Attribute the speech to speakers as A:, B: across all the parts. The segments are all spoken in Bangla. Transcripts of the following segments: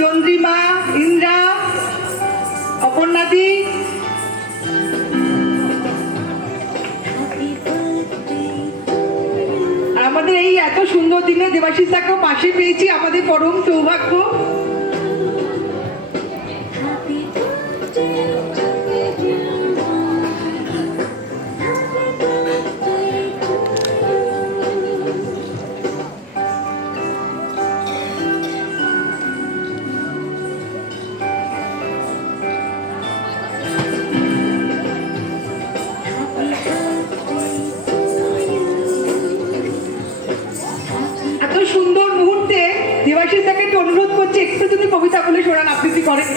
A: চন্দ্রিমা, ইন্দ্রা, অপর্ণাদি। আমাদের এই এত সুন্দর দিনে দেবাশিস দাকেও পাশে পেয়েছি, আমাদের পরম সৌভাগ্য। দেবাশিস দাকে একটু অনুরোধ করছি, একটু যদি কবিতা বলে শোনান আবৃত্তি করেন?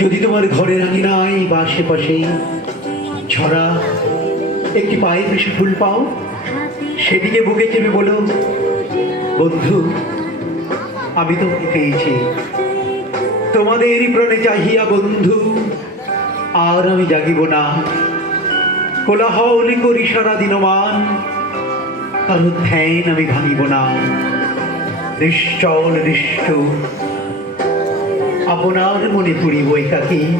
B: যদি তোমার ঘরের আঙিনায় বা আশেপাশে ছড়া একটি পায়ে বেশি ফুল পাও? সেদিকে বুকে চেপে বলো, বন্ধু, আমি তোমাকে পেয়েছি। তোমাদের প্রাণে চাহিয়া, বন্ধু, আর আমি জাগিব না। কোলাহল করি সারা দিনমান কারও ধ্যান আমি ভাঙিব না। নিশ্চল নিষ্ঠ আপনার মনে পড়িব একাকী।